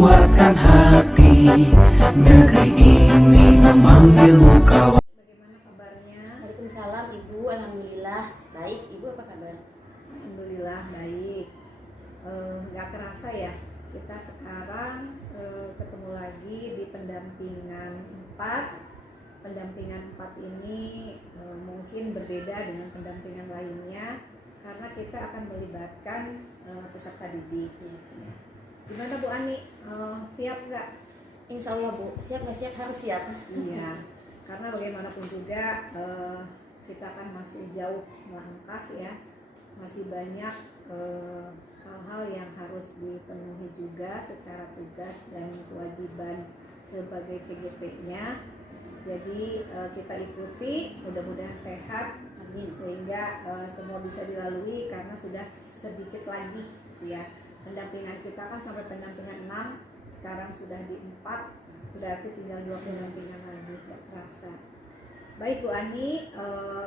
kuatkan hati, negeri ini memanggilmu kawan. Bagaimana kabarnya? Waalaikumsalam Ibu, alhamdulillah baik. Ibu apa kabar? Alhamdulillah baik. Gak kerasa ya, kita sekarang ketemu lagi di pendampingan 4. Pendampingan 4 ini mungkin berbeda dengan pendampingan lainnya karena kita akan melibatkan peserta didik. Gimana Bu Ani, siap nggak? Insya Allah Bu, siap nggak siap? Harus siap. Iya, karena bagaimanapun juga kita kan masih jauh melangkah ya, masih banyak hal-hal yang harus dipenuhi juga secara tugas dan kewajiban sebagai CGP-nya. Jadi kita ikuti, mudah-mudahan sehat, amin, sehingga semua bisa dilalui karena sudah sedikit lagi ya. Pendampingan kita kan sampai pendampingan 6, sekarang sudah di 4, berarti tinggal 2 pendampingan lagi, gak terasa. Baik Bu Ani,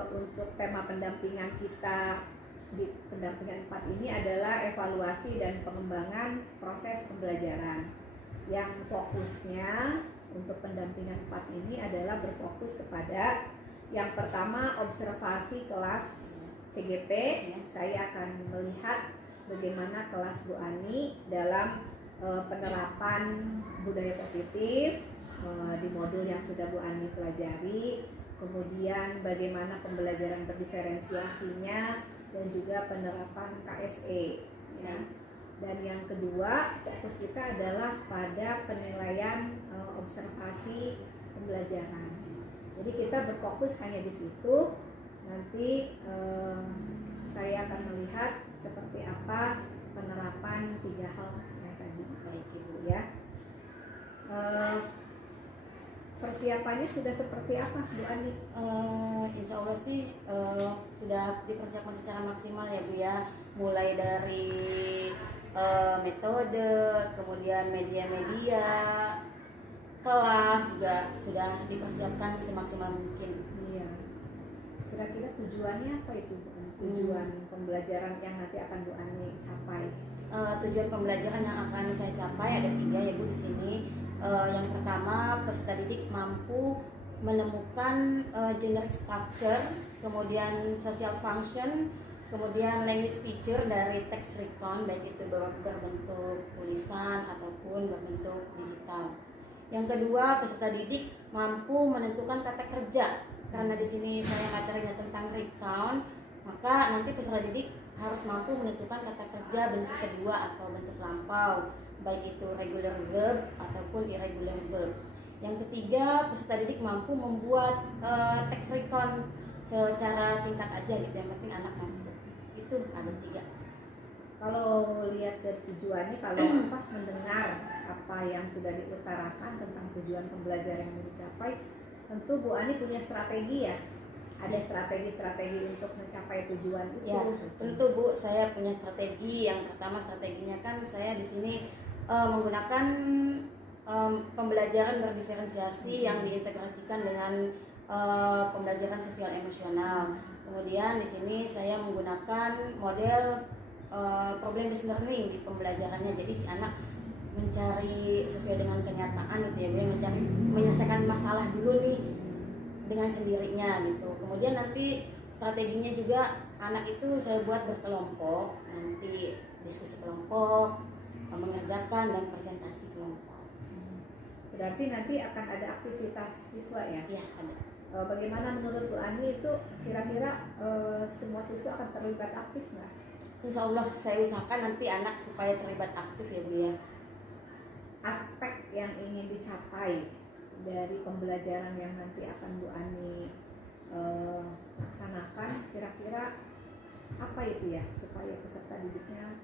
untuk tema pendampingan kita di pendampingan 4 ini adalah evaluasi dan pengembangan proses pembelajaran. Yang fokusnya untuk pendampingan 4 ini adalah berfokus kepada yang pertama observasi kelas CGP. Saya akan melihat bagaimana kelas Bu Ani dalam penerapan budaya positif di modul yang sudah Bu Ani pelajari, kemudian bagaimana pembelajaran berdiferensiasinya dan juga penerapan KSE ya. Dan yang kedua, fokus kita adalah pada penilaian observasi pembelajaran. Jadi kita berfokus hanya di situ. Nanti saya akan melihat seperti apa penerapan 3 hal yang tadi, baik Ibu ya. Persiapannya sudah seperti apa Bu Ani? Insya Allah sih sudah dipersiapkan secara maksimal ya Bu ya. Mulai dari metode, kemudian media-media, kelas juga sudah dipersiapkan semaksimal mungkin. Iya. Kira-kira tujuannya apa itu Bu? Tujuan pembelajaran yang nanti akan Bu Ani capai? Tujuan pembelajaran yang akan saya capai ada 3 ya Bu di sini. Yang pertama, peserta didik mampu menemukan generic structure, kemudian social function, kemudian language feature dari text recon, baik itu berbentuk tulisan ataupun berbentuk digital. Yang kedua, peserta didik mampu menentukan kata kerja. Karena di sini saya materinya tentang recount, maka nanti peserta didik harus mampu menentukan kata kerja bentuk kedua atau bentuk lampau, baik itu regular verb ataupun irregular verb. Yang ketiga, peserta didik mampu membuat text recon secara singkat aja gitu, yang penting anak mampu. Itu ada 3. Kalau lihat dari tujuannya, kalau mendengar apa yang sudah diutarakan tentang tujuan pembelajaran yang dicapai, tentu Bu Ani punya strategi ya. Ada strategi-strategi untuk mencapai tujuan itu. Ya, tentu Bu, saya punya strategi. Yang pertama, strateginya kan saya di sini menggunakan pembelajaran berdiferensiasi yang diintegrasikan dengan pembelajaran sosial emosional. Kemudian di sini saya menggunakan model problem based learning di pembelajarannya. Jadi si anak mencari sesuai dengan kenyataan gitu ya, mencari menyelesaikan masalah dulu nih dengan sendirinya gitu. Kemudian nanti strateginya juga anak itu saya buat berkelompok, nanti diskusi kelompok, mengerjakan dan presentasi kelompok. Berarti nanti akan ada aktivitas siswa ya? Iya, ada. Bagaimana menurut Bu Ani itu kira-kira semua siswa akan terlibat aktif nggak? Insya Allah saya usahakan nanti anak supaya terlibat aktif ya Bu ya. Aspek yang ingin dicapai dari pembelajaran yang nanti akan Bu Ani laksanakan, kira-kira apa itu ya supaya peserta didiknya?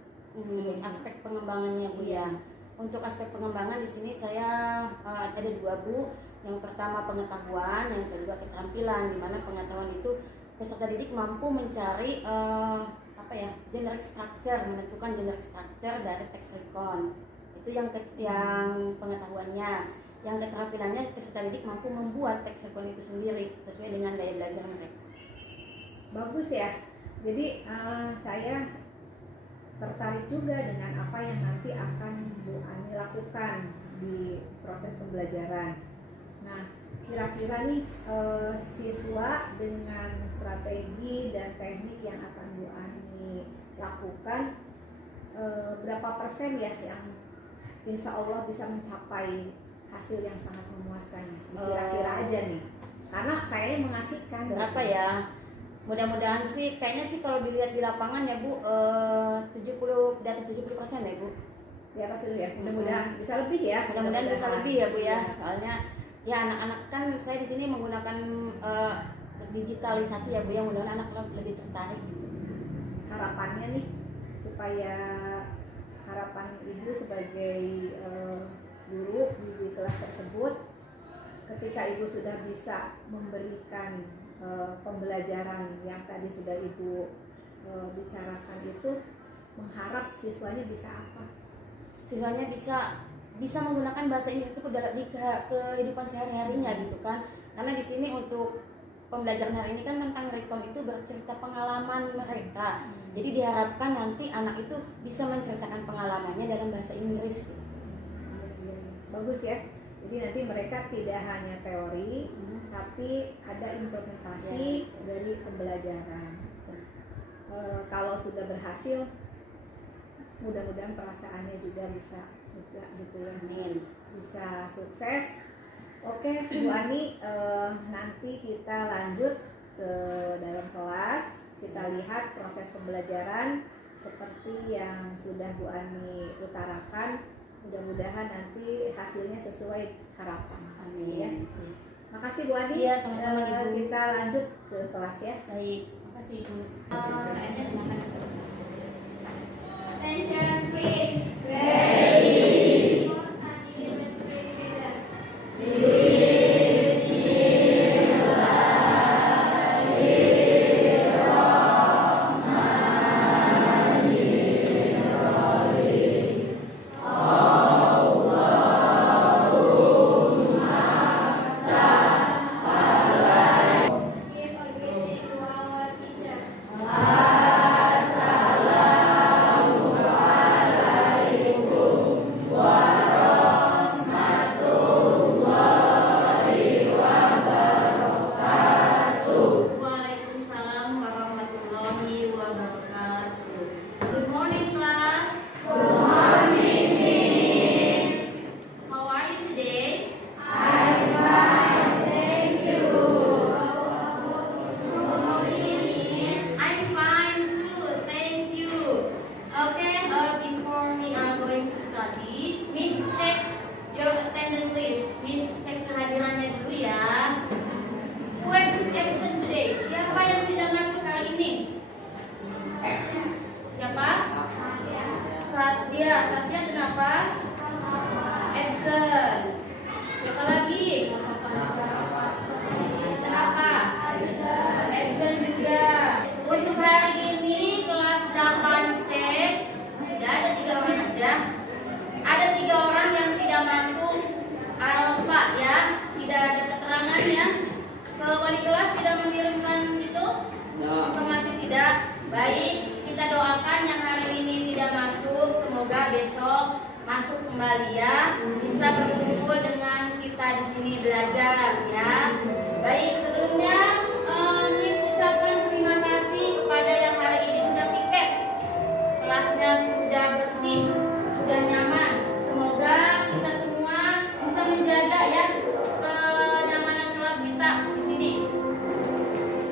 Aspek pengembangannya Bu ya. Untuk aspek pengembangan di sini saya ada 2 Bu. Yang pertama pengetahuan, yang kedua keterampilan. Di mana pengetahuan itu peserta didik mampu mencari generic structure, menentukan generic structure dari text recon. Itu yang pengetahuannya. Yang keterampilannya peserta didik mampu membuat text recon itu sendiri sesuai dengan gaya belajar mereka. Bagus ya. Jadi saya tertarik juga dengan apa yang nanti akan Bu Ani lakukan dilakukan di proses pembelajaran. Nah, kira-kira nih siswa dengan strategi dan teknik yang akan Bu Ani lakukan, berapa persen ya yang insya Allah bisa mencapai hasil yang sangat memuaskan? Kira-kira aja nih, karena kayaknya mengasihkan. Berapa ya? Mudah-mudahan sih, kayaknya sih kalau dilihat di lapangan ya Bu, 70 di atas 70% ya Bu. Di atas dulu ya, mudah-mudahan bisa lebih ya. Mudah-mudahan bisa lebih ya Bu ya. Soalnya ya anak-anak kan saya di sini menggunakan digitalisasi ya Bu, yang mudah-mudahan anak lebih tertarik gitu. Harapannya nih supaya harapan Ibu sebagai guru di kelas tersebut, ketika Ibu sudah bisa memberikan pembelajaran yang tadi sudah Ibu bicarakan itu, mengharap siswanya bisa apa? Siswanya bisa menggunakan bahasa Inggris itu di kehidupan sehari-harinya gitu kan. Karena di sini untuk pembelajaran hari ini kan tentang recon itu bercerita pengalaman mereka. Jadi diharapkan nanti anak itu bisa menceritakan pengalamannya dalam bahasa Inggris gitu. Bagus ya. Jadi nanti mereka tidak hanya teori, tapi ada implementasi dari pembelajaran. Kalau sudah berhasil, mudah-mudahan perasaannya juga bisa gitu ya. Amin. Bisa sukses. Oke, Bu Ani, nanti kita lanjut ke dalam kelas. Kita lihat proses pembelajaran seperti yang sudah Bu Ani utarakan. Mudah-mudahan nanti hasilnya sesuai harapan. Amin. Ya. Makasih Bu Ani. Iya, sama-sama Ibu. Kita lanjut ke kelas ya. Baik, makasih Ibu. Attention please. Most demonstrated. Give a greeting to our teacher. Waalaikumsalam warahmatullahi wabarakatuh. Good morning, class. Good morning, Miss. How are you today? I'm fine, thank you. How are you, Miss? I'm fine too, thank you. Okay, before we are going to study, Miss check your attendance list. Miss cek kehadirannya dulu ya. Who is absent today? Siapa yang tidak masuk hari ini? Siapa? Satya. Satya kenapa? Absent. Siapa lagi? Kenapa? Absent juga. Untuk hari ini kelas 8C sudah ada 3 orang aja. Ada 3 orang yang tidak masuk. Pak ya, tidak ada keterangan ya. Kalau wali kelas tidak mengirimkan itu informasi tidak baik, kita doakan yang hari ini tidak masuk, semoga besok masuk kembali ya, bisa berkumpul dengan kita di sini belajar ya. Baik, sebelumnya Miss ucapkan terima kasih kepada yang hari ini sudah piket, kelasnya sudah bersih, sudah nyaman. Semoga kita semua bisa menjaga ya kenyamanan kelas kita di sini.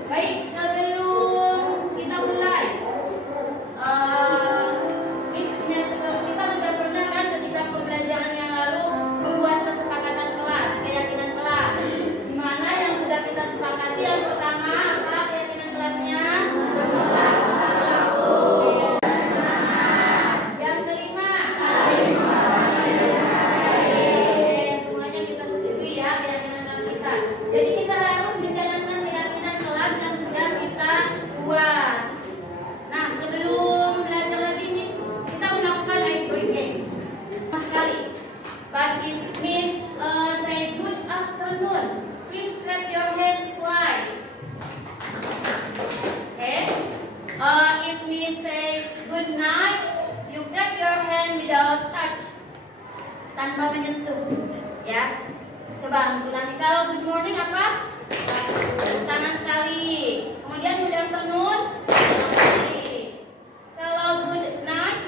Baik, sebelum kita mulai, kita sudah pernah kan ketika pembelajaran yang lalu membuat kesepakatan kelas, keyakinan kelas. Di mana yang sudah kita sepakati yang pertama apa keyakinan kelasnya? Yang kelima. Oke, semuanya kita setujui ya keyakinan kelas kita. Jadi kita harus menjalankan keyakinan kelas yang sudah kita buat. Nah, sebelum belajar lagi Miss, kita melakukan ice breaking. Sekali. But if Miss say good afternoon, please clap your hand twice. Okay? If Miss say good night, you clap your hand without touch. tanpa menyentuh. Ya. Coba ulangi. Kalau good morning apa? Tepuk tangan sekali. Kemudian good afternoon. Kalau good night?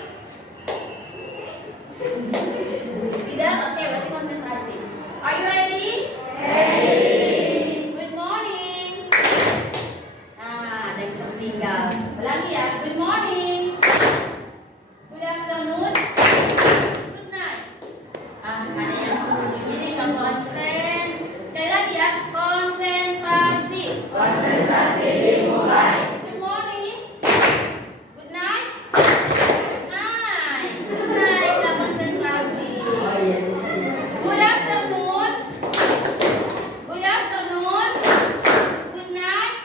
Tidak. Oke, berarti konsentrasi. Are you ready? Ready. Good morning. Nah, ada yang tertinggal. Ulangi ya. Good morning. Good afternoon. Good night. Ada yang ini nggak konsen. Sekali lagi ya. Konsentrasi. Konsentrasi dimulai. Good morning. Good night. Good night. Good night. Nggak konsentrasi. Good afternoon. Good afternoon. Good night.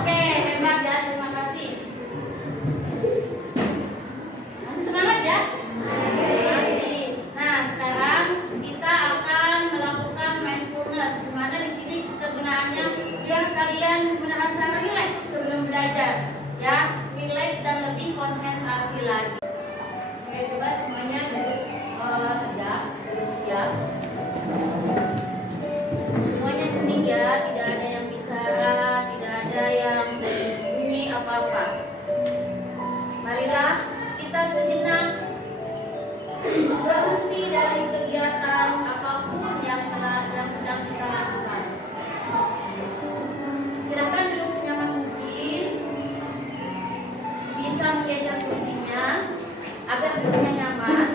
Oke, hebat ya. Terima kasih. Masih semangat ya? Masih. Nah, sekarang kita akan melakukan mindfulness, di mana di sini kegunaannya biar kalian merasa rileks sebelum belajar, ya, rileks dan lebih konsentrasi lagi. Oke, coba semuanya tegak, siap. Semuanya hening ya, tidak ada yang bicara, tidak ada yang bunyi apa-apa. Marilah kita sejenak berhenti dari kegiatan apapun yang sedang kita lakukan. Silakan duduk senyaman mungkin. Bisa menggeser kursinya agar duduknya nyaman.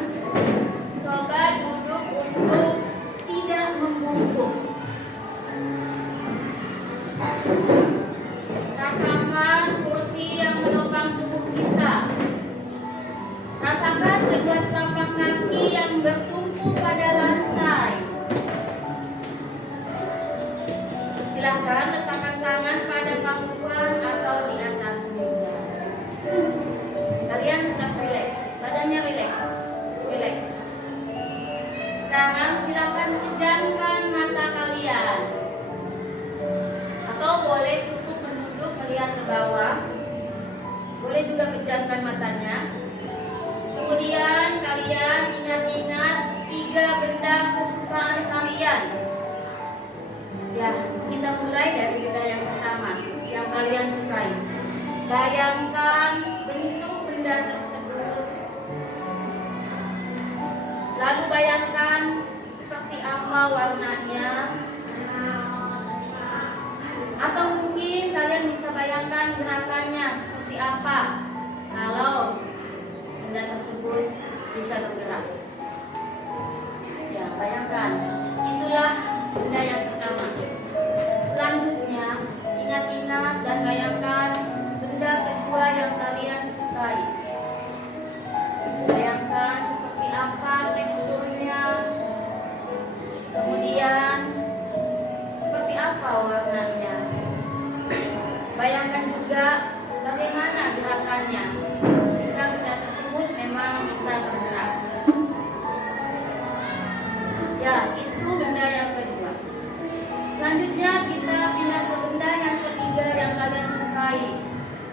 Coba duduk untuk tidak membungkuk. Rasakan kursi yang menopang tubuh kita. Rasakan kedua telapak kaki yang bertumpu pada lantai. Silakan letakkan tangan pada pangkuan atau di atas meja. Kalian tetap rileks, badannya rileks, rileks. Sekarang silakan pejamkan mata kalian. Atau boleh cukup menunduk melihat ke bawah. Boleh juga pejamkan matanya. Kemudian kalian ingat-ingat 3 benda kesukaan kalian. Ya, kita mulai dari benda yang pertama yang kalian sukai. Bayangkan bentuk benda tersebut. Lalu bayangkan seperti apa warnanya. Atau mungkin kalian bisa bayangkan gerakannya seperti apa kalau benda tersebut bisa bergerak. Ya, bayangkan. Itulah benda yang pertama. Selanjutnya, ingat-ingat dan bayangkan benda kedua yang kalian sukai. Bayangkan seperti apa teksturnya. Kemudian seperti apa warnanya. Bayangkan juga bagaimana gerakannya. Jika benda tersebut memang bisa bergerak. Ya, itu benda yang kedua. Selanjutnya kita pindah ke benda yang ketiga yang kalian sukai.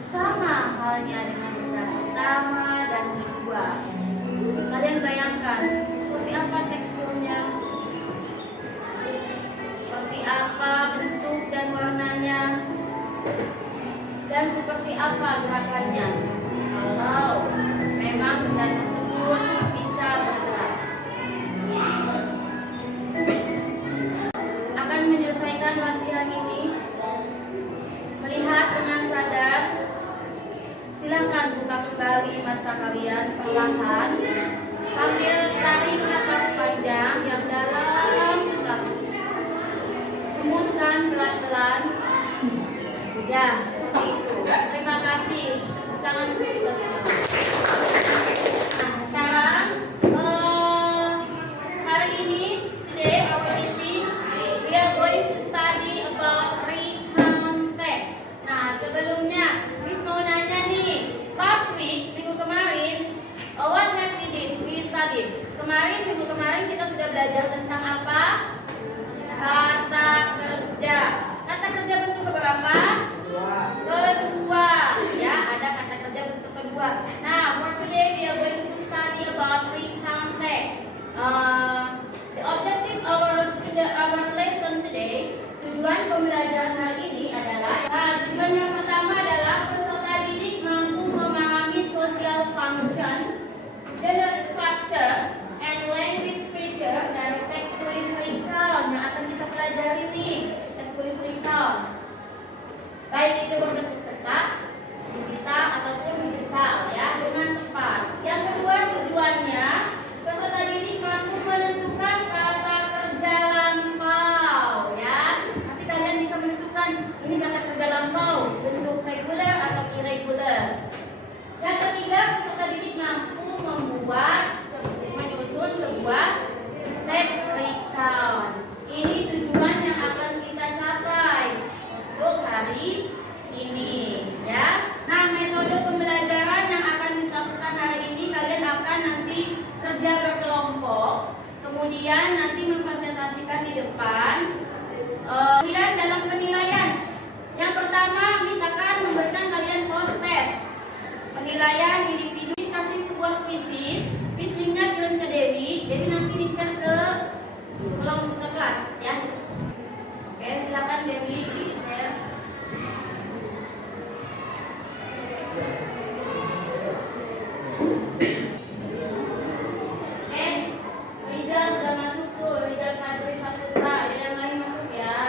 Sama halnya dengan benda pertama dan kedua. Kalian bayangkan seperti apa teksturnya, seperti apa bentuk dan warnanya, dan seperti apa gerakannya. Kalau memang benda tersebut bisa bergerak. Akan menyelesaikan latihan ini, melihat dengan sadar. Silakan buka kembali mata kalian perlahan sambil tarik nafas panjang yang dalam sekali. Hembuskan pelan-pelan. Ya, seperti itu. Terima kasih. Tepuk tangan untuk kita semua. Nah, sekarang hari ini, today our meeting, we are going to study about recount text. Nah, sebelumnya, Miss mau nanya nih, last week, minggu kemarin, what have we did? We studied. Minggu kemarin kita sudah belajar tentang apa? Kata kerja. Kata kerja bentuk keberapa? Kedua. Ya, ada kata kerja bentuk kedua. Nah, for today we are going to study about recount pembelajaran hari ini adalah tujuan yang pertama adalah peserta didik mampu memahami social function, gender structure, and language feature dari teks tulis recount yang akan kita pelajari nih. Teks tulis recount, baik itu berbentuk cetak, digital ataupun digital ya, dengan tepat. Yang kedua tujuannya peserta didik mampu menentukan kata kerja lampau ya. Nanti kalian bisa menentukan ini kata kerja lampau bentuk regular atau irregular. Yang ketiga peserta didik mampu menyusun sebuah teks recount. Ini tujuan yang akan kita capai untuk hari ini ya. Nah, metode pembelajaran yang akan kita lakukan hari ini, kalian akan nanti kerja berkelompok, kemudian nanti mempresentasikan di depan. Kemudian dalam penilaian, yang pertama misalkan memberikan kalian post test penilaian individu, kasih sebuah kuisis, linknya kirim ke Dewi nanti di-share ke kelas ya. Oke, silakan Dewi di-share. Rizal sudah masuk tuh, Rizal Fadri Saputra, ada yang lain masuk ya.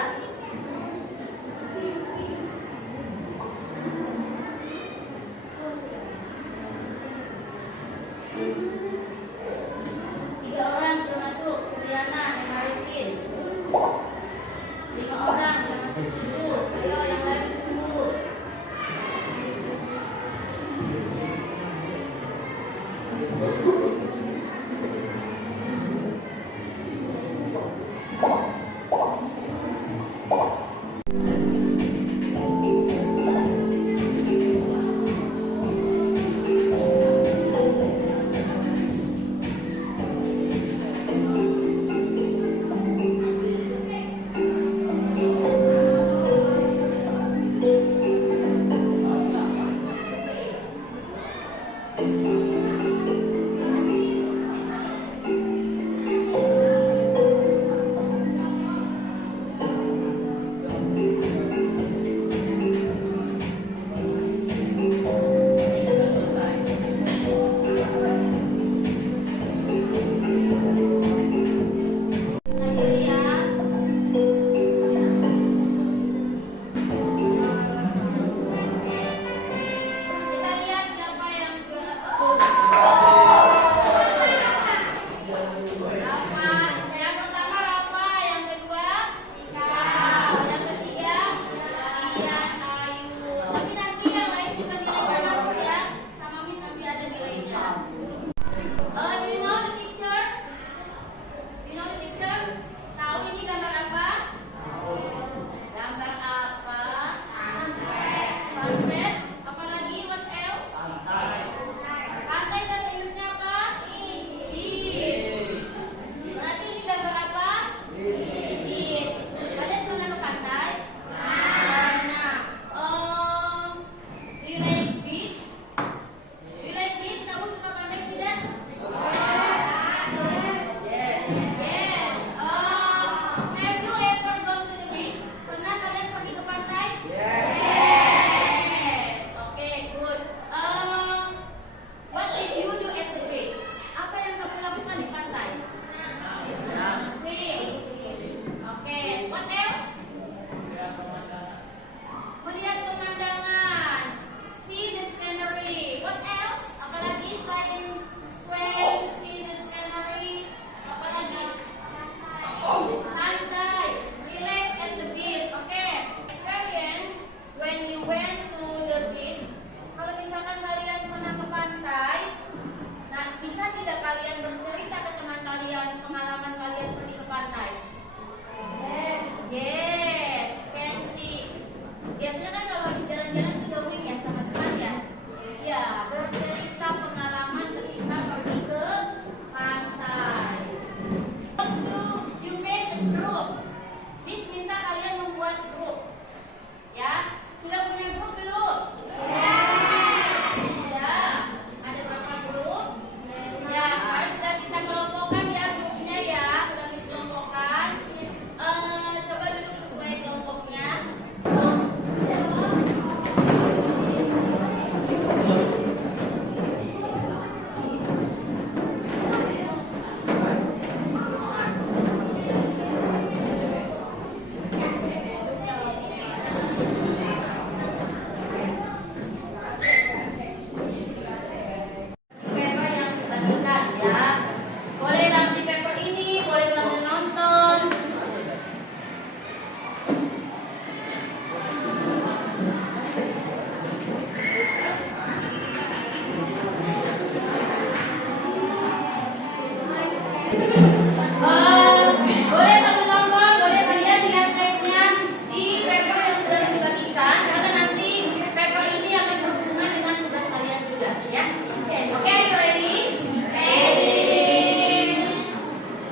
Boleh sambil nonton, boleh kalian lihat teksnya di paper yang sudah dibagikan, karena nanti paper ini akan berhubungan dengan tugas kalian juga, ya. Oke, you ready? Ready.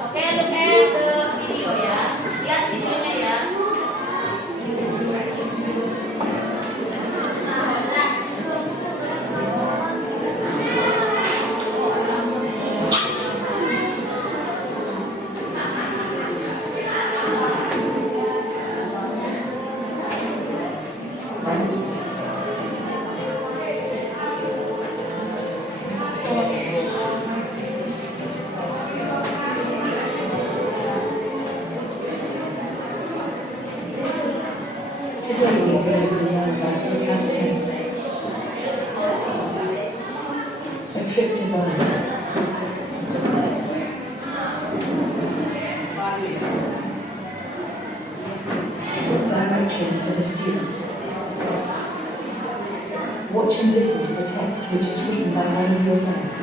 Oke, look at the video ya. Lihat videonya ya. Today we are going to learn about the captains. A trip to Bali. Direction for the students. Watch and listen to the text which is written by one of your friends.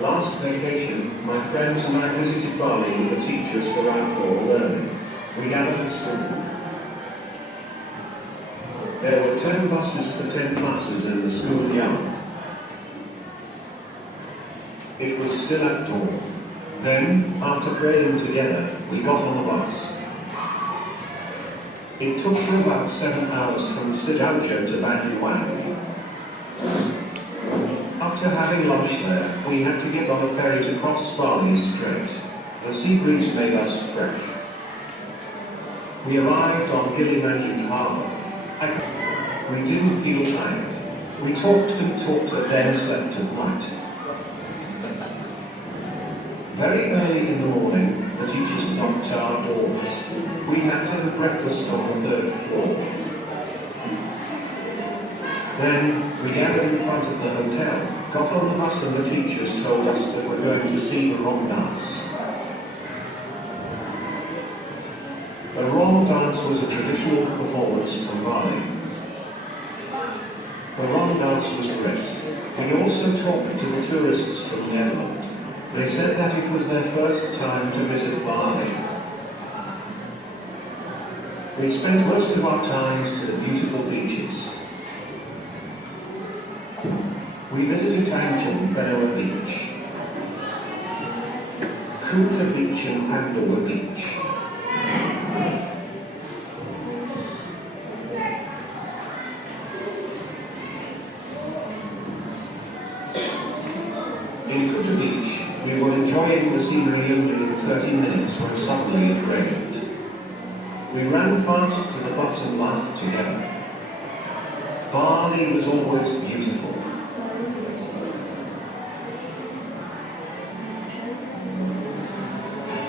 Last vacation, my friends and I visited Bali with the teachers for outdoor learning. We gathered at school. There were 10 buses for 10 classes in the school yard. It was still at dawn. Then, after praying together, we got on the bus. It took for about 7 hours from Sidoarjo to Banyuwangi. After having lunch there, we had to get on a ferry to cross Bali Strait. The sea breeze made us fresh. We arrived on Gilimanuk Harbour. We didn't feel tired. We talked and talked and then slept at night. Very early in the morning, the teachers knocked our doors. We had to have breakfast on the 3rd floor. Then we gathered in front of the hotel, got on the bus and the teachers told us that we're going to see the Rong dance. The Rong dance was a traditional performance from Bali. The Rong dance was great. We also talked to the tourists from Netherlands. They said that it was their first time to visit Bali. We spent most of our times to the beautiful beaches. We visited Tanjung Benoa Beach, Kuta Beach and Pandora Beach. In Kuta Beach, we were enjoying the scenery only in 30 minutes when suddenly it rained. We ran fast to the bus and laughed together. Bali was always beautiful.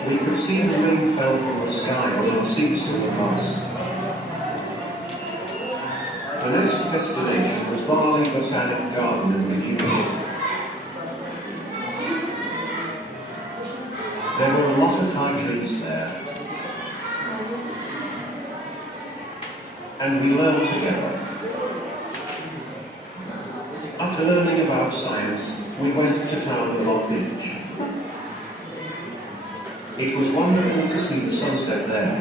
We could see the rain fell from the sky on our seats in the bus. The next destination was Bali Botanic Garden in Bikini. There were a lot of high trees there. And we learned together. After learning about science, we went to town Long Beach. It was wonderful to see the sunset there.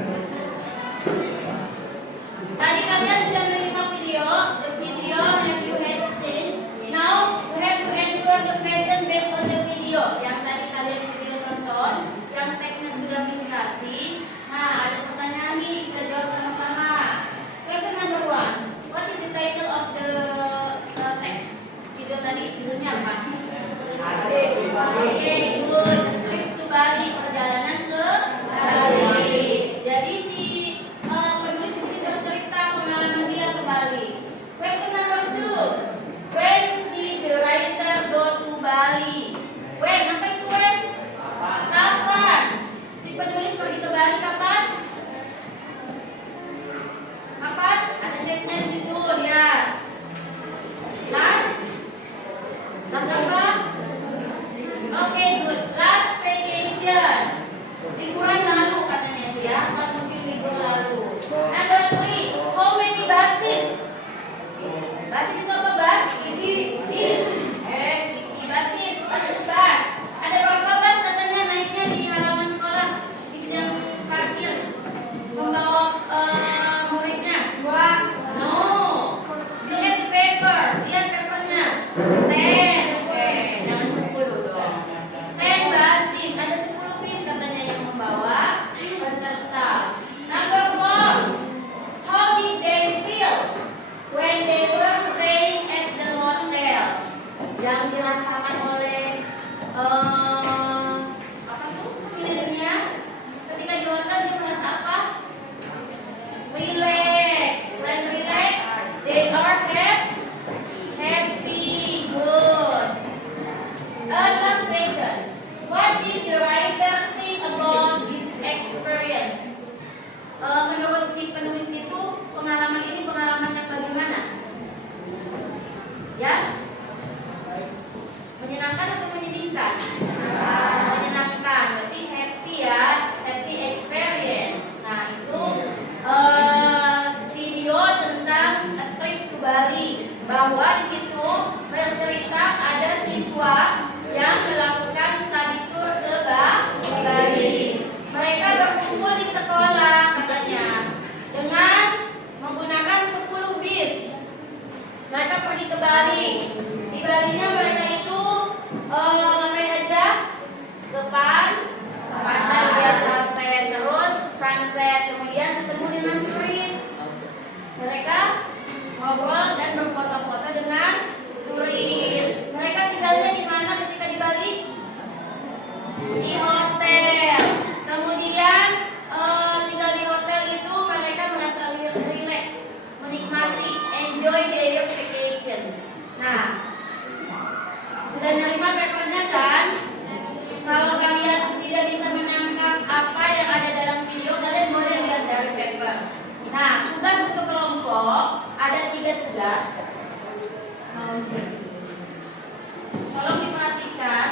Tadi kalian sudah menyimak video, the video that you had seen. Now you have to answer the question based on the video. Yang tadi kalian video tonton, yang teksnya sudah dikasih. Nah, ada pertanyaan nih, kita jawab sama-sama. Question number 1. What is the title of the text? Video tadi judulnya apa? Oke, good. Trip to Bali, perjalanan ke Bali. Jadi si bahwa di situ bercerita ada siswa yang melakukan study tour ke Bali. Mereka berkumpul di sekolah katanya dengan menggunakan 10 bis. Mereka pergi ke Bali. Di Balinya mereka itu ngapain aja? Ke pantai lihat sunset, terus sunset, kemudian ketemu dengan turis. Mereka ngobrol dan berfoto-foto dengan turis. Mereka tinggalnya di mana ketika di Bali? Di hotel. Kemudian tinggal di hotel itu mereka merasa relax, menikmati, enjoy their vacation. Nah, sudah nerima papernya kan? Kalau kalian tidak bisa menangkap apa yang ada dalam video, kalian boleh lihat dari paper. Nah, tugas untuk kelompok ada 3 tugas. Tolong diperhatikan.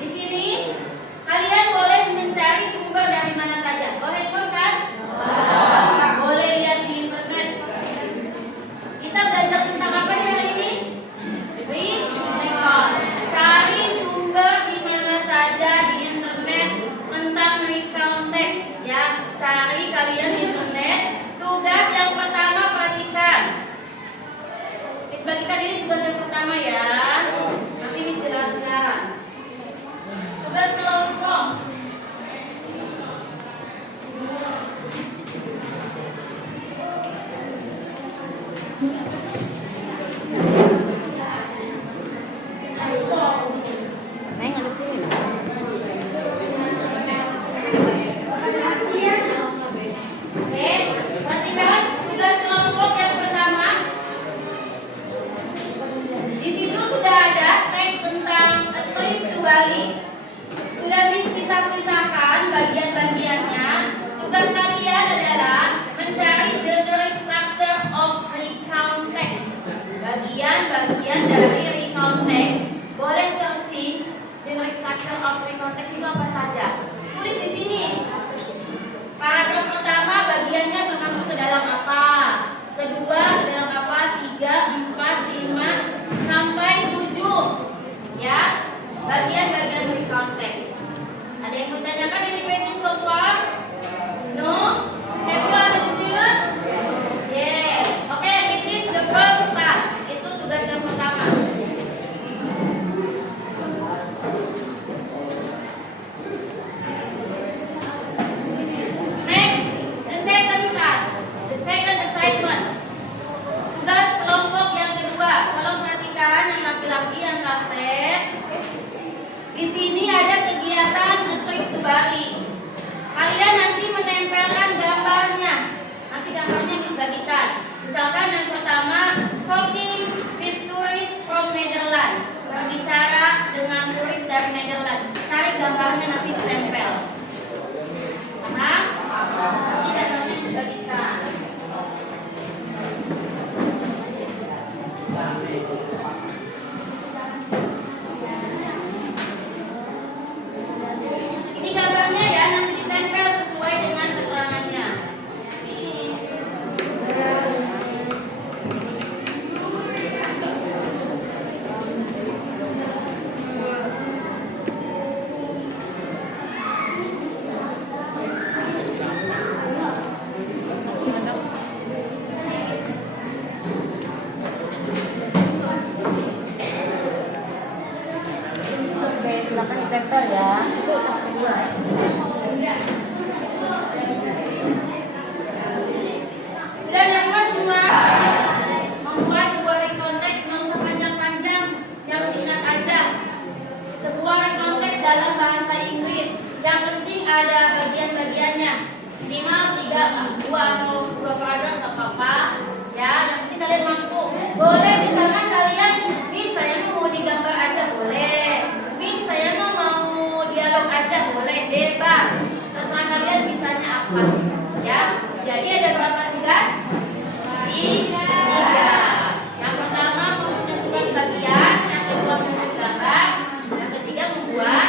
Di sini kalian boleh mencari sumber dari mana saja. Bawa handphone kan? Boleh lihat di internet. Kita belajar tentang apa nih hari ini? Recount. Cari sumber di mana saja di internet tentang recount text ya. Cari kalian di internet. Tugas yang pertama perhatikan. Miss bagikan ini tugas yang pertama ya. Nanti Miss jelaskan. Tugas kelompok. Neng ada sini. Oke, perhatikan tugas kelompok yang pertama. Di situ sudah ada teks tentang a trip to Bali. Sudah pisah-pisahkan bagian-bagiannya. Tugas kalian adalah mencari generic structure of recount text. Bagian-bagian dari recount text. Boleh searching generic structure of recount text itu apa saja. Tulis di sini. Paragraf pertama bagiannya termasuk ke dalam apa? Kedua ke dalam apa? 3, 4, 5 sampai 7. Ya. Bagian-bagian recount text. Ada yang bertanyakan ini passing so far? No? Have you understood? Yes. Okay, it is the first task. Itu tugas yang pertama. Next, the second task, the second assignment. Tugas kelompok yang kedua. Tolong perhatikan yang laki-laki yang kaset. Di sini ada kegiatan trip ke Bali. Kalian nanti menempelkan gambarnya. Nanti gambarnya dibagikan. Misalkan yang pertama, talking with tourists from Netherlands. Berbicara dengan turis dari Netherlands. Cari gambarnya nanti ditempel. Nah, nanti gambarnya dibagikan. Ini gambarnya ya, nanti ditempel sesuai dengan keterangannya. Nih. Oke, silakan ditempel ya. Itu tas kedua. Sudah nerima semua? Membuat sebuah recount text nggak usah panjang-panjang, yang singkat aja. Sebuah recount text dalam bahasa Inggris. Yang penting ada bagian-bagiannya. Minimal 3, 2 atau 2 paragraf nggak apa-apa. Ya, yang penting kalian mampu. Boleh misalkan kalian, Miss saya mau digambar aja boleh. Miss saya mau dialog aja boleh, bebas. Terserah kalian bisanya apa. Ya, jadi ada berapa tugas? 3. Yang pertama menentukan bagian, yang kedua membuat gambar, yang ketiga membuat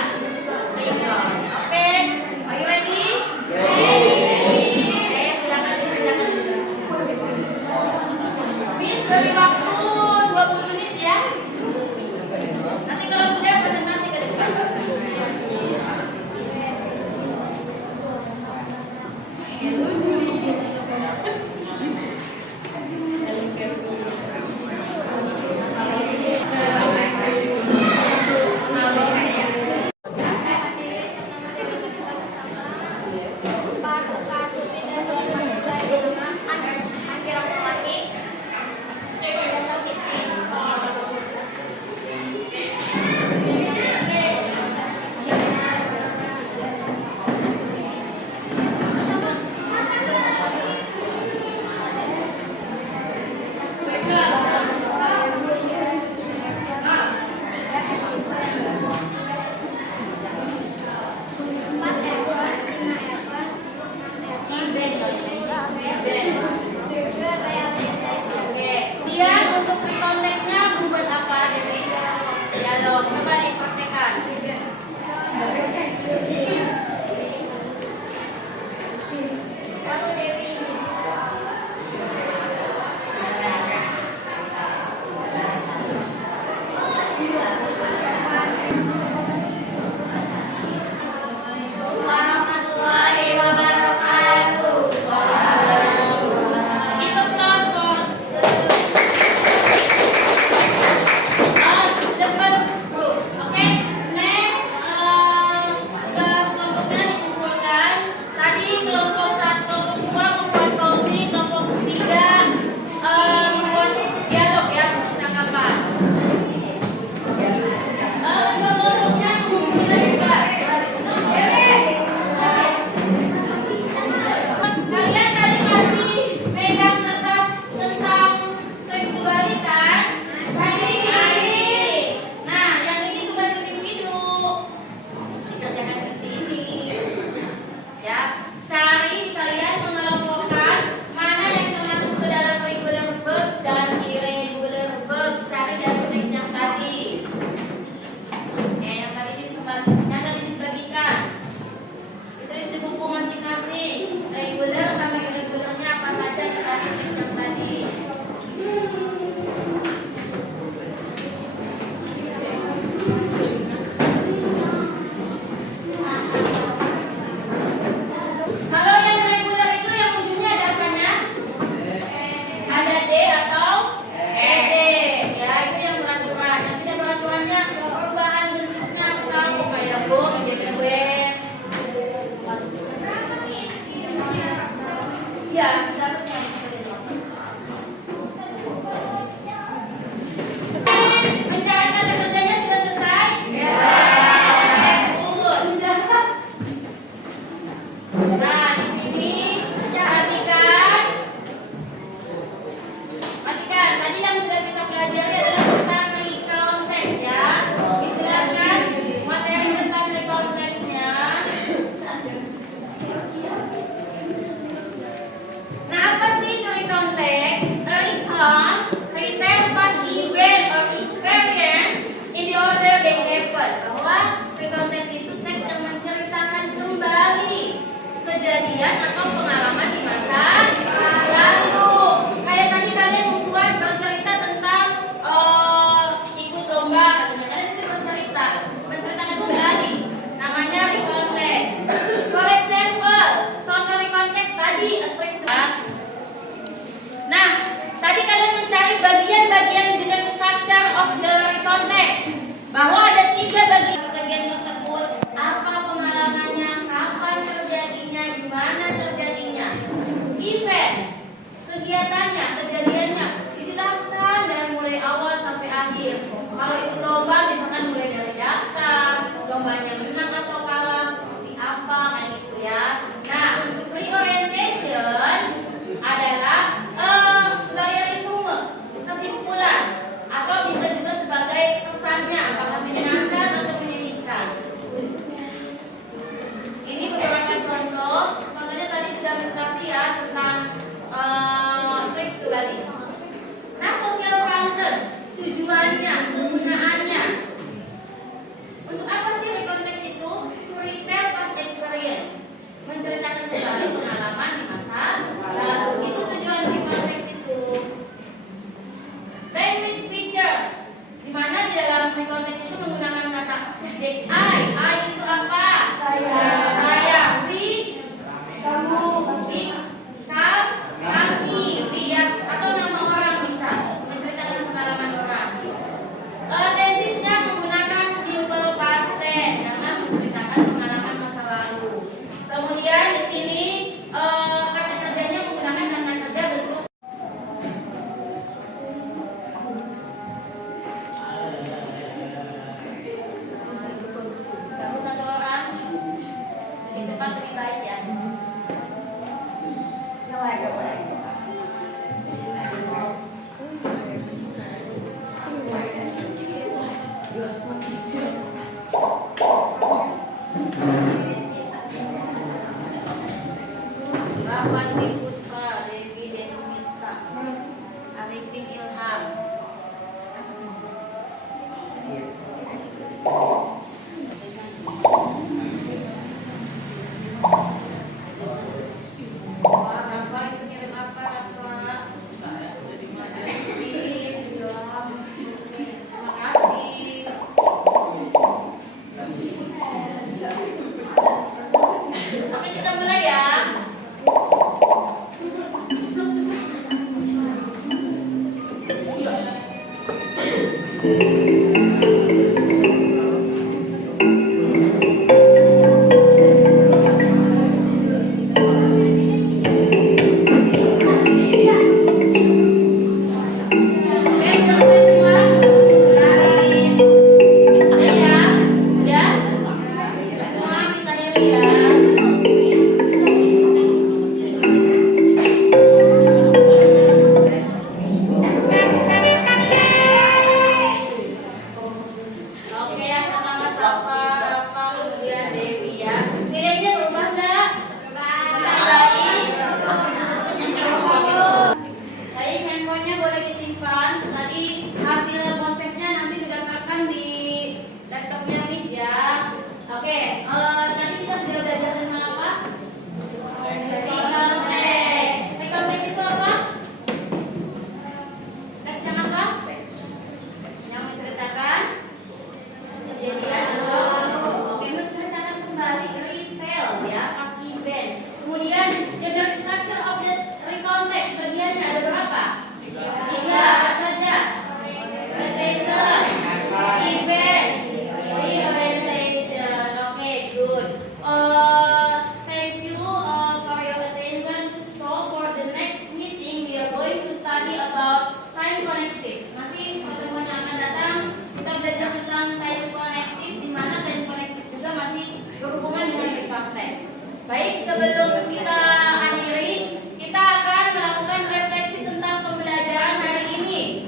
sini kata kerjanya menggunakan kata kerja bentuk baru satu orang, lebih cepat lebih baik ya. Rahmati Putra, Dewi Desmita, Arifin Ilham. Wah, Rafa itu kirim apa, Rafa? Terima kasih. Oke, kita mulai ya. Oke, selesai semua. Udah ya? Udah? Semua bisa diri ya. Oke, yang pertama Safa, Rafa, kemudian Dewi ya. Nilainya berubah nggak? Baik. Baik, handphonenya boleh disimpan. Tadi hasil konsepnya nanti juga akan di laptopnya Miss ya. Oke, tadi kita sudah belajar tentang apa? Speaker text. Speaker text itu apa? Teks yang apa? Yang menceritakan kejadian atau menceritakan kembali retail ya pas event. Kemudian general structure of the recall text bagiannya ada berapa? Tiga apa saja? Presentation, event, reorientation. Oke, good. Thank you for your attention. So for the next meeting we are going to study about time connective. Nanti pertemuan yang akan datang kita belajar tentang time connective, di mana time connective juga masih berhubungan dengan recall text. Baik, sebelum kita akhiri, kita akan melakukan refleksi tentang pembelajaran hari ini.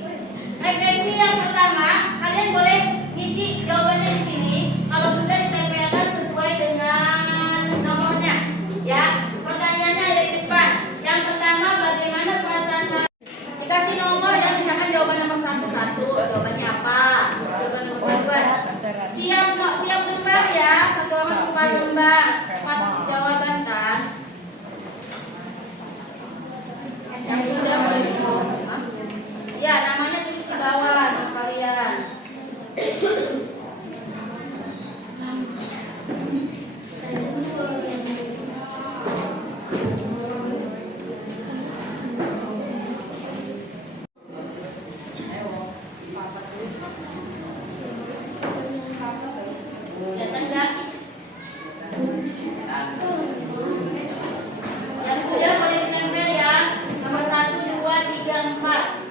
Refleksi yang pertama, kalian boleh ngisi jawabannya di sini. Kalau sudah ditempelkan sesuai dengan nomornya, ya. Pertanyaannya ada di depan. Yang pertama, bagaimana perasaan kalian? Dikasih nomor ya, misalkan jawaban nomor 1, jawabannya apa? Jawaban nomor 2. Tiap lembar ya, satu orang 4 lembar, 4 jawaban kan? Yang sudah Hah? Ya, namanya tulis di bawah nama kalian. Datang nggak? Yang sudah boleh ditempel ya. Nomor 1, 2, 3, 4.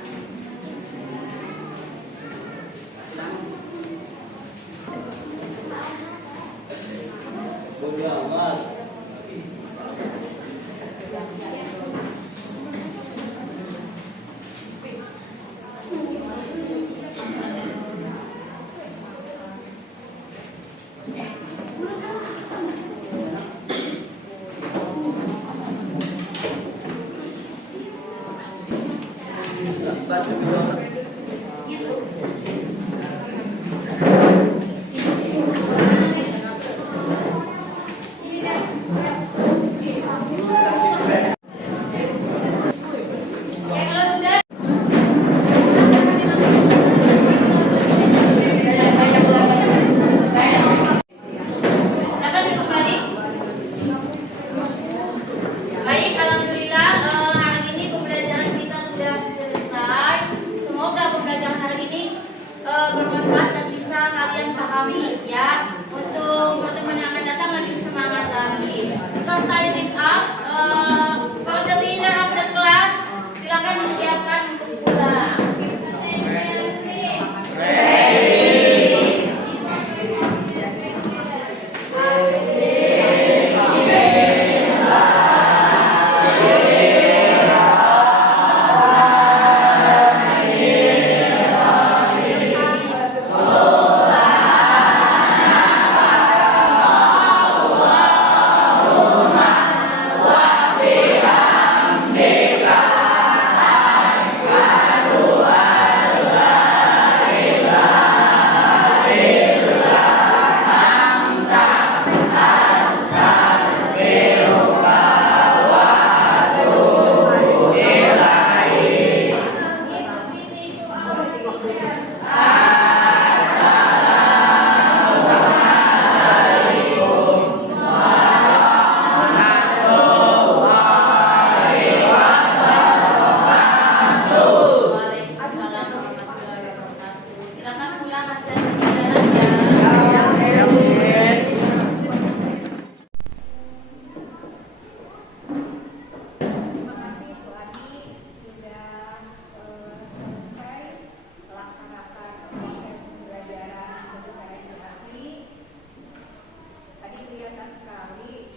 sekali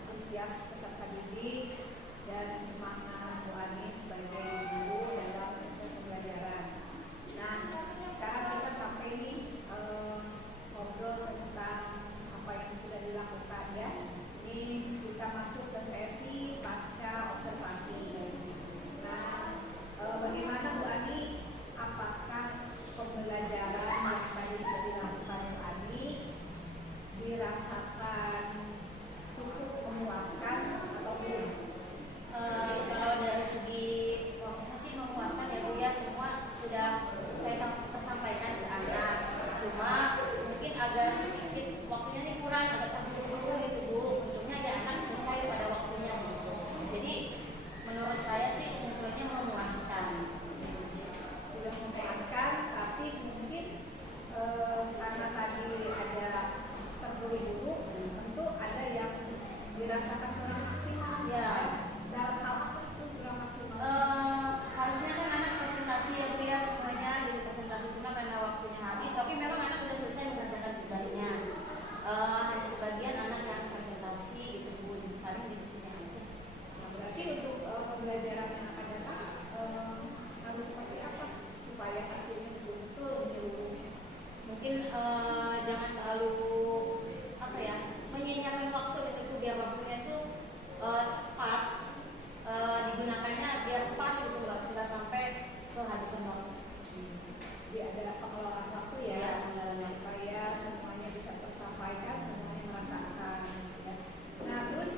antusias peserta didik dan semangat Bu Ani sebagai guru dalam proses pembelajaran. Nah, sekarang kita sampai nih ngobrol tentang apa yang sudah dilakukan ya. Ini kita masuk ke sesi pasca observasi. Nah, bagaimana Bu Ani? Apakah pembelajaran yang tadi sudah dilakukan Bu Ani dirasakan cukup memuaskan atau belum? Kalau dari segi prosesnya sih memuaskan ya Bu ya, semua sudah saya sampaikan ke anak. Cuma mungkin agak sedikit waktunya nih kurang, agak terburu-buru gitu Bu. Untungnya ada anak selesai pada waktunya gitu. Jadi menurut saya sih sebetulnya memuaskan. Sudah memuaskan, tapi mungkin karena tadi ada terburu-buru, tentu ada yang dirasakan kurang maksimal. Ya. Dalam hal apa itu kurang maksimal? Harusnya kan anak presentasi ya Bu ya, semuanya jadi presentasi, cuma karena waktunya habis. Tapi memang anak sudah selesai mengerjakan tugasnya. Hanya sebagian anak yang presentasi itu Bu, paling di situ aja. Nah, berarti untuk pembelajaran yang akan datang harus seperti apa supaya hasilnya betul-betul menyeluruh? Mungkin jangan terlalu apa ya, menyia-nyiakan waktu itu, biar waktunya itu tepat, digunakannya biar pas gitu, nggak sampai kehabisan waktu. Jadi ada pengelolaan waktu ya, Ya, pengelolaan. supaya semuanya bisa tersampaikan, semuanya merasakan. Ya. Nah, terus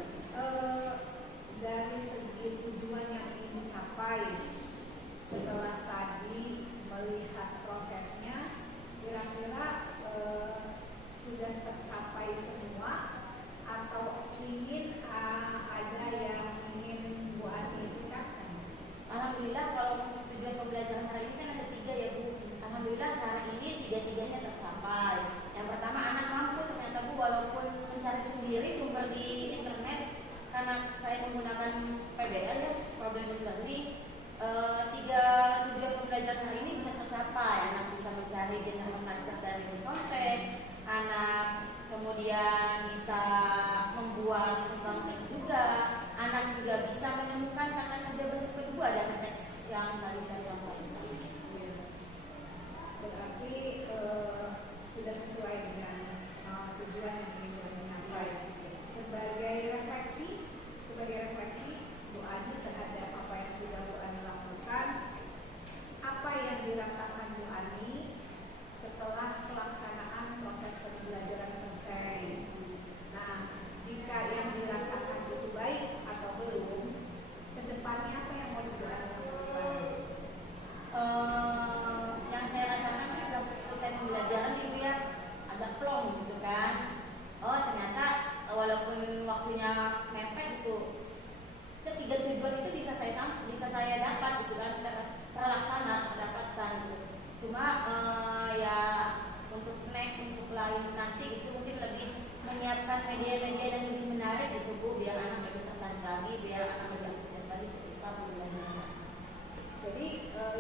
dari segi tujuan yang ingin dicapai, setelah tadi melihat prosesnya, kira-kira sudah tercapai semua atau ingin ada yang ingin Bu Ani tingkatkan? Alhamdulillah kalau untuk tujuan pembelajaran hari ini kan ada 3 ya Bu. Alhamdulillah hari ini 3-3-nya tercapai. Yang pertama anak mampu ternyata Bu, walaupun mencari sendiri sumber di internet, karena saya menggunakan PBL ya, problem learning, 3 tujuan pembelajaran hari ini bisa tercapai. Anak bisa mencari general structure dari konteks, anak kemudian bisa membuat konteks juga, anak juga bisa menemukan kata kerja bentuk kedua dari teks yang tadi saya sampaikan. Berarti sudah sesuai dengan tujuan yang ingin dicapai. Sebagai refleksi Bu Ani terhadap apa yang sudah Bu Ani lakukan, apa yang dirasakan Bu Ani setelah pelaksanaan proses pembelajaran selesai? Nah, jika yang dirasakan itu baik atau belum, kedepannya apa yang mau Bu Ani lakukan? Yang saya rasakan sih setelah selesai pembelajaran itu ya agak plong gitu kan. Oh ternyata walaupun waktunya mepet itu, ketiga tujuan itu bisa saya dapat gitu kan, terlaksana, terdapatkan gitu. Cuma ya untuk next, untuk lain nanti itu mungkin lebih menyiapkan media-media yang lebih menarik gitu Bu, biar anak lebih tertarik lagi, biar anak lebih antusias lagi ketika pembelajaran. Jadi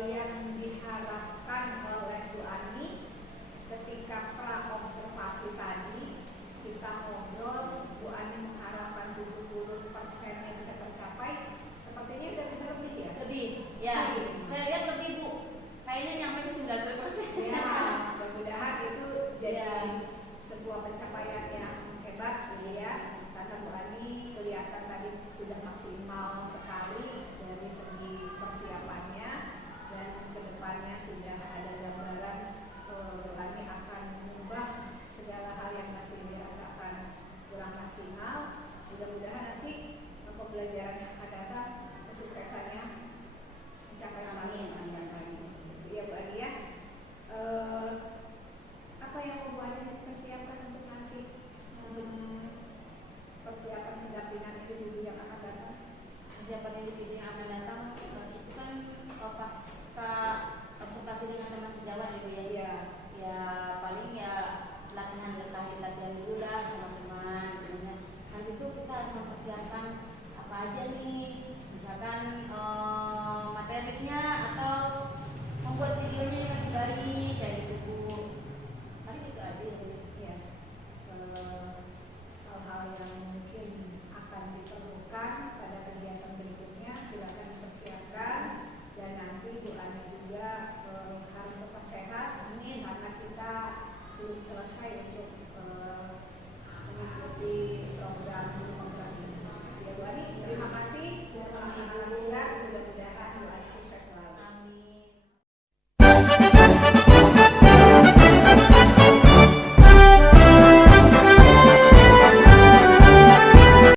yang diharapkan oleh Bu Ani ketika pra observasi tadi kita ngobrol